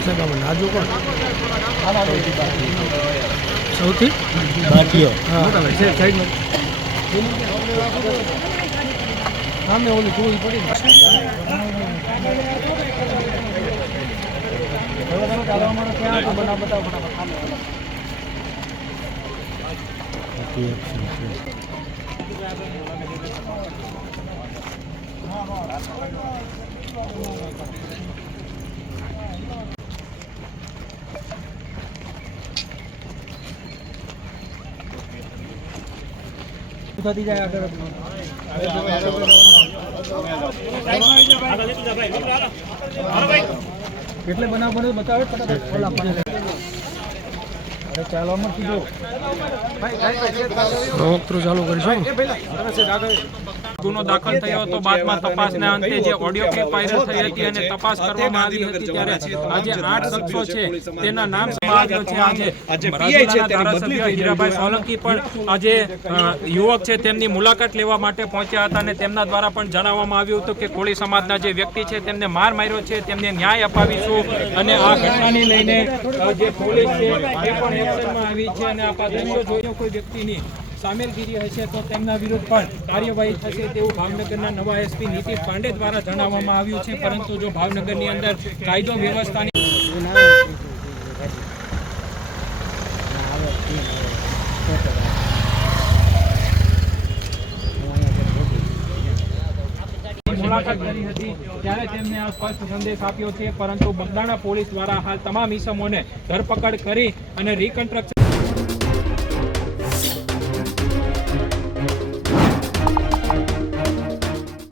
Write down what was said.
સગામાં નાજુ પણ સૌથી? બાકીઓ. હા. સામે ઓલી જોવી પડી Thank બાકી થતી જાય આગળ એટલે બનાવ બને બતાવે ફટાફટ પાણી અરે ચાલવામાં કીધું. વખતરું ચાલુ કરીશું. ગુનો દાખલ થયો હતો બાદમાં તપાસના અંતે જે ઓડિયો ક્લિપ વાયરલ થઈ હતી અને તપાસ કરવામાં આવી હતી ત્યારે આજે આઠ શખ્સો છે. તેના નામ સમાવ્યો છે. આજે ધારાસભ્ય હીરાભાઈ સોલંકી પણ આજે યુવક છે તેમની મુલાકાત લેવા માટે પહોંચ્યા હતા અને તેમના દ્વારા પણ જણાવવામાં આવ્યું હતું કે કોળી સમાજના જે વ્યક્તિ છે તેમને માર માર્યો છે. તેમને ન્યાય અપાવીશું અને આ ઘટનાને લઈને જે પોલીસ છે એ પણ એક્શનમાં આવી છે અને આ પાદ્રશ્યો જોઈને કોઈ વ્યક્તિની સામેલગીરી હશે તો તેમના વિરુદ્ધ પણ કાર્યવાહી થશે તેવું ભાવનગરના નવા એસપી નીતિશ પાંડે દ્વારા જણાવવામાં આવ્યું છે, પરંતુ જો ભાવનગરની અંદર કાયદો વ્યવસ્થાની મુલાકાત કરી હતી, ત્યારે તેમને આ સ્પષ્ટ સંદેશ આપ્યો છે, પરંતુ બગદાણા પોલીસ દ્વારા હાલ તમામ ઈસમોને ધરપકડ કરી અને રિકન્સ્ટ્રક્શન